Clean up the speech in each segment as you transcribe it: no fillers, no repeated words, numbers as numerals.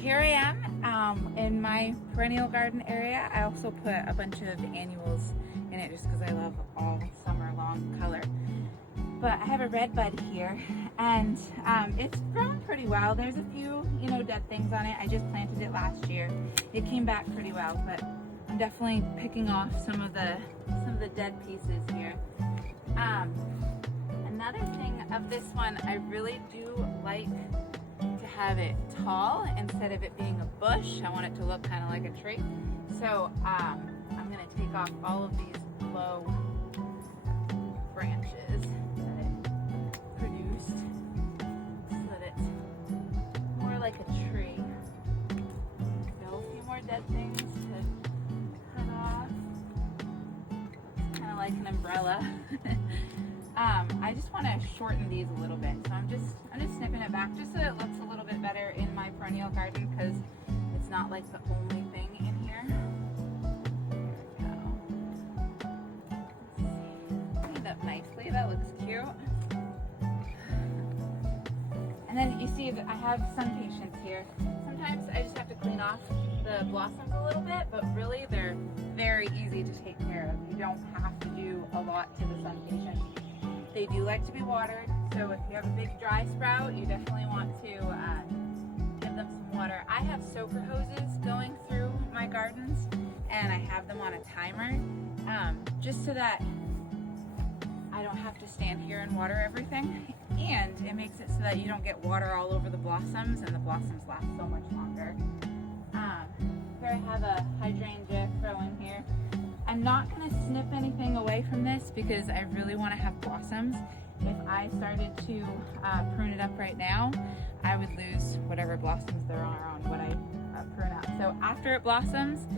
here I am in my perennial garden area. I also put a bunch of annuals in it just because I love all summer long color. But I have a red bud here, and it's grown pretty well. There's a few, dead things on it. I just planted it last year. It came back pretty well, but I'm definitely picking off some of the dead pieces here. Another thing of this one, I really do like to have it tall instead of it being a bush. I want it to look kind of like a tree. So I'm going to take off all of these low branches that it produced so that it's more like a tree. So a few more dead things to cut off. It's kind of like an umbrella. I just want to shorten these a little bit, so I'm just snipping it back just so it looks a little bit better in my perennial garden, because it's not like the only thing in here. There we go. Let's see. Cleaned up nicely. That looks cute. And then you see that I have some patience here. Sometimes I just have to clean off the blossoms a little bit, but really they're very easy to take care of. You don't have to do a lot to the sun patience. They do like to be watered, so if you have a big dry sprout, you definitely want to give them some water. I have soaker hoses going through my gardens, and I have them on a timer, just so that I don't have to stand here and water everything, and it makes it so that you don't get water all over the blossoms, and the blossoms last so much longer. Here I have a hydrangea growing here. I'm not going to snip anything away from this because I really want to have blossoms. If I started to prune it up right now, I would lose whatever blossoms there are on what I prune up. So after it blossoms,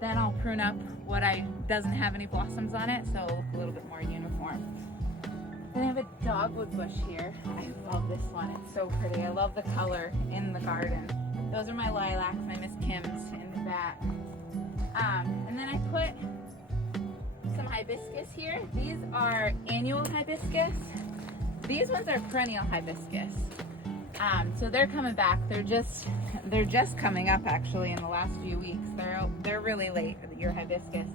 then I'll prune up what doesn't have any blossoms on it, so it'll look a little bit more uniform. Then I have a dogwood bush here. I love this one. It's so pretty. I love the color in the garden. Those are my lilacs, my Miss Kim's in the back. And then I put some hibiscus here. These are annual hibiscus. These ones are perennial hibiscus. So they're coming back. They're just coming up actually in the last few weeks. They're really late, your hibiscus.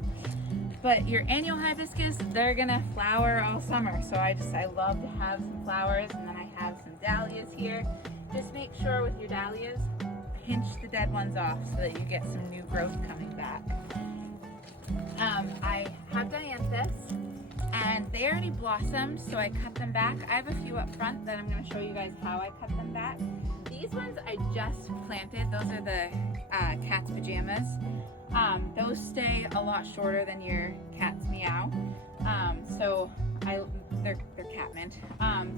But your annual hibiscus, they're gonna flower all summer. So I love to have some flowers, and then I have some dahlias here. Just make sure with your dahlias, pinch the dead ones off so that you get some new growth coming back. I have dianthus, and they already blossomed, so I cut them back. I have a few up front that I'm going to show you guys how I cut them back. These ones I just planted. Those are the cat's pajamas. Those stay a lot shorter than your cat's meow. They're cat mint.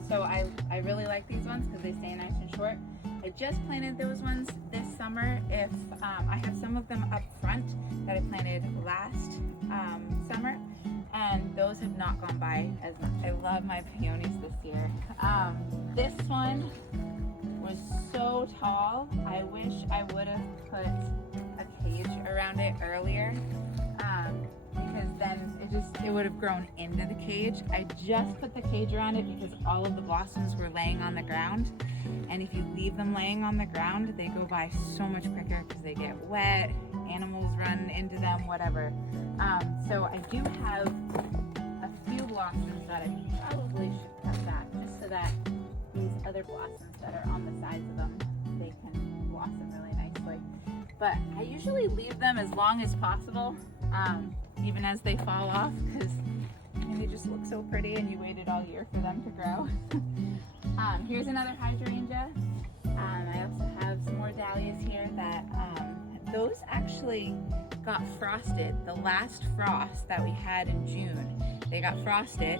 So I really like these ones because they stay nice and short. I just planted those ones this summer. I have some of them up front that I planted last summer, and those have not gone by as much. I love my peonies this year. This one was so tall. I wish I would have put a cage around it earlier, because then it would have grown into the cage. I just put the cage around it because all of the blossoms were laying on the ground, and if you leave them laying on the ground, they go by so much quicker because they get wet, animals run into them, whatever. So I do have a few blossoms that I probably should cut back, just so that these other blossoms that are on the sides of them, they can blossom really nicely. But I usually leave them as long as possible, even as they fall off, because they just look so pretty and you waited all year for them to grow. Here's another hydrangea. I also have some more dahlias here that those actually got frosted. The last frost that we had in June, they got frosted,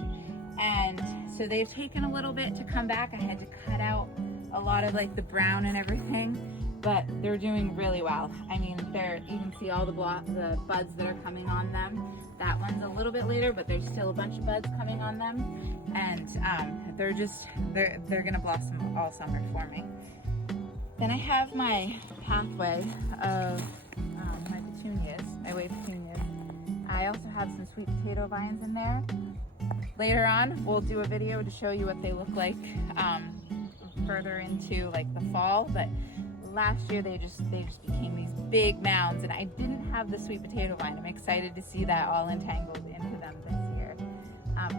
and so they've taken a little bit to come back. I had to cut out a lot of like the brown and everything, but they're doing really well. I mean, you can see all the buds that are coming on them. That one's a little bit later, but there's still a bunch of buds coming on them, and they're gonna blossom all summer for me. Then I have my pathway of my petunias, my wave petunias. I also have some sweet potato vines in there. Later on, we'll do a video to show you what they look like further into like the fall, but last year they just became these big mounds, and I didn't have the sweet potato vine. I'm excited to see that all entangled into them this year.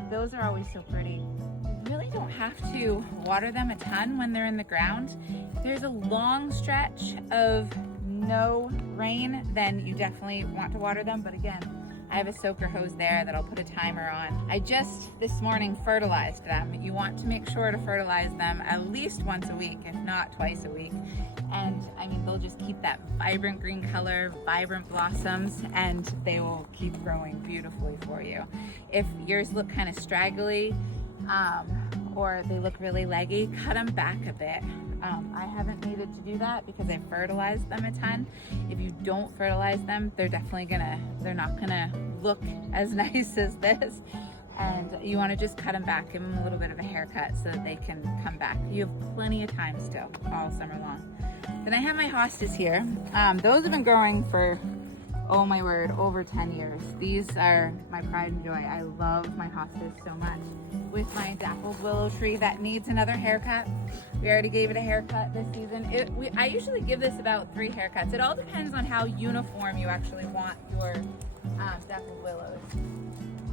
Those are always so pretty. You really don't have to water them a ton when they're in the ground. If there's a long stretch of no rain, then you definitely want to water them, but again, I have a soaker hose there that I'll put a timer on. I just this morning fertilized them. You want to make sure to fertilize them at least once a week, if not twice a week. And I mean, they'll just keep that vibrant green color, vibrant blossoms, and they will keep growing beautifully for you. If yours look kind of straggly, or they look really leggy, cut them back a bit. I haven't needed to do that because I fertilized them a ton. If you don't fertilize them, they're not gonna look as nice as this. And you wanna just cut them back, give them a little bit of a haircut so that they can come back. You have plenty of time still, all summer long. Then I have my hostas here. Those have been growing for, oh my word, over 10 years. These are my pride and joy. I love my hostas so much. With my dappled willow tree that needs another haircut. We already gave it a haircut this season. I usually give this about 3 haircuts. It all depends on how uniform you actually want your dappled willows.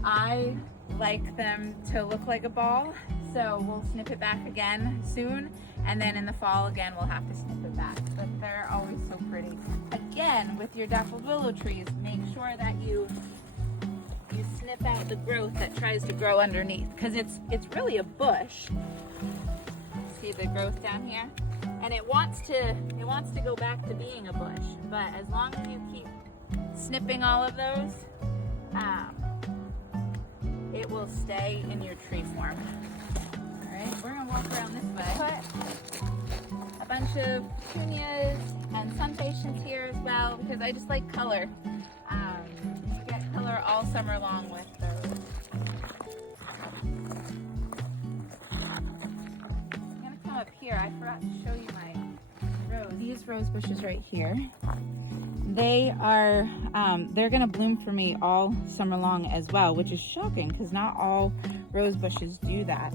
I like them to look like a ball, so we'll snip it back again soon, and then in the fall again we'll have to snip it back. But they're always so pretty. Again, with your dappled willow trees, make sure that you snip out the growth that tries to grow underneath, because it's really a bush. See the growth down here, and it wants to go back to being a bush. But as long as you keep snipping all of those, it will stay in your tree form. All right, we're gonna walk around this way. Put a bunch of petunias and sun patience here as well, because I just like color. You get color all summer long with those. I'm gonna come up here. I forgot to show you my rose. These rose bushes right here. They are, they're gonna bloom for me all summer long as well, which is shocking because not all rose bushes do that.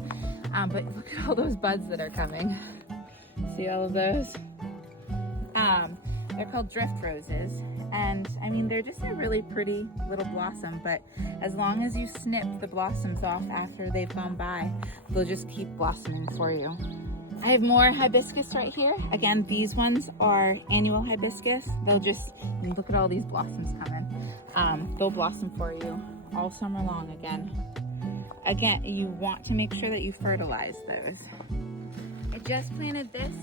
But look at all those buds that are coming. See all of those? They're called drift roses. And I mean, they're just a really pretty little blossom, but as long as you snip the blossoms off after they've gone by, they'll just keep blossoming for you. I have more hibiscus right here. Again, these ones are annual hibiscus. They'll just, look at all these blossoms coming. They'll blossom for you all summer long again. Again, you want to make sure that you fertilize those. I just planted this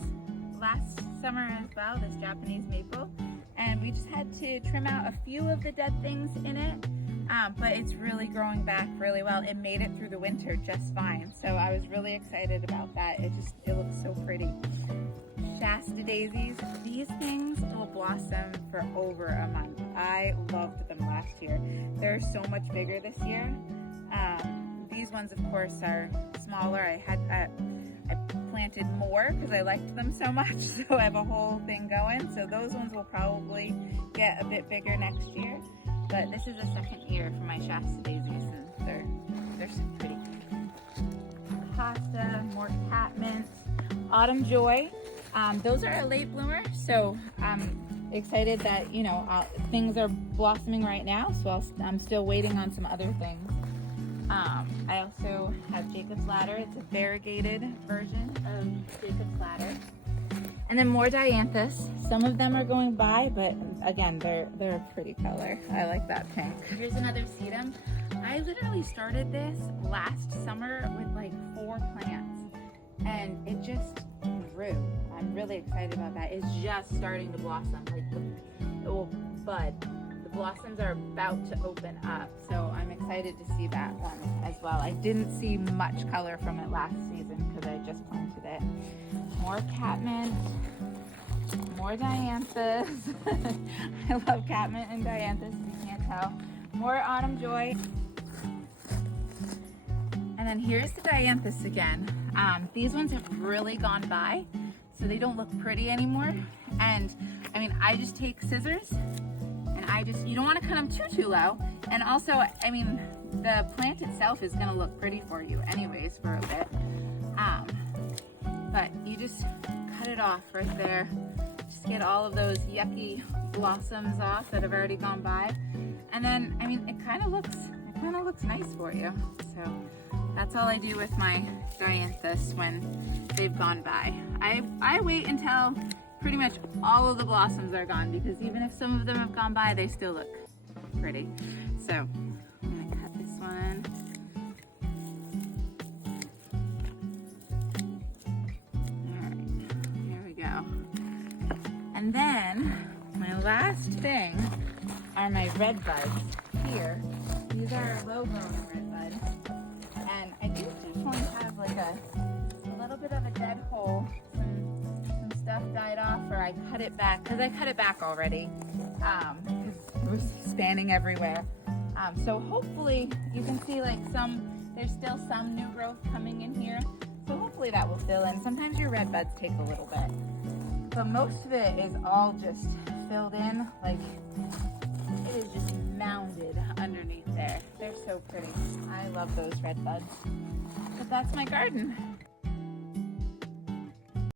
last summer as well, this Japanese maple, and we just had to trim out a few of the dead things in it, but it's really growing back really well. It made it through the winter just fine, so I was really excited about that. It looks so pretty. Shasta daisies, these things will blossom for over a month. I loved them last year. They're so much bigger this year. These ones, of course, are smaller. I planted more because I liked them so much, so I have a whole thing going. So those ones will probably get a bit bigger next year. But this is the second year for my Shasta daisies, and they're so pretty. Hosta, more catmint, autumn joy. Those are a late bloomer, so I'm excited that things are blossoming right now. So I'm still waiting on some other things. I also have Jacob's Ladder. It's a variegated version of Jacob's Ladder. And then more dianthus. Some of them are going by, but again, they're a pretty color. I like that pink. Here's another sedum. I literally started this last summer with like 4 plants, and it just grew. I'm really excited about that. It's just starting to blossom. It will bud. The blossoms are about to open up, so I'm excited to see that one as well. I didn't see much color from it last season because I just planted it. More catmint, more dianthus. I love catmint and dianthus, you can't tell. More autumn joy. And then here's the dianthus again. These ones have really gone by, so they don't look pretty anymore. And I mean, I just take scissors, and you don't want to cut them too low. And also, I mean, the plant itself is going to look pretty for you anyways for a bit. but you just cut it off right there. Just get all of those yucky blossoms off that have already gone by. And then, I mean, it kind of looks nice for you. So that's all I do with my dianthus when they've gone by. I wait until pretty much all of the blossoms are gone, because even if some of them have gone by, they still look pretty. So I'm gonna cut this one. All right, here we go. And then my last thing are my red buds here. These are low-growing red buds. And I do definitely have like a little bit of a dead hole. Some stuff died off, or I cut it back, because I cut it back already, because it was spanning everywhere. So hopefully you can see like there's still some new growth coming in here. So hopefully that will fill in. Sometimes your red buds take a little bit, but most of it is all just filled in. Like, it is just mounded underneath there. They're so pretty. I love those red buds. But that's my garden.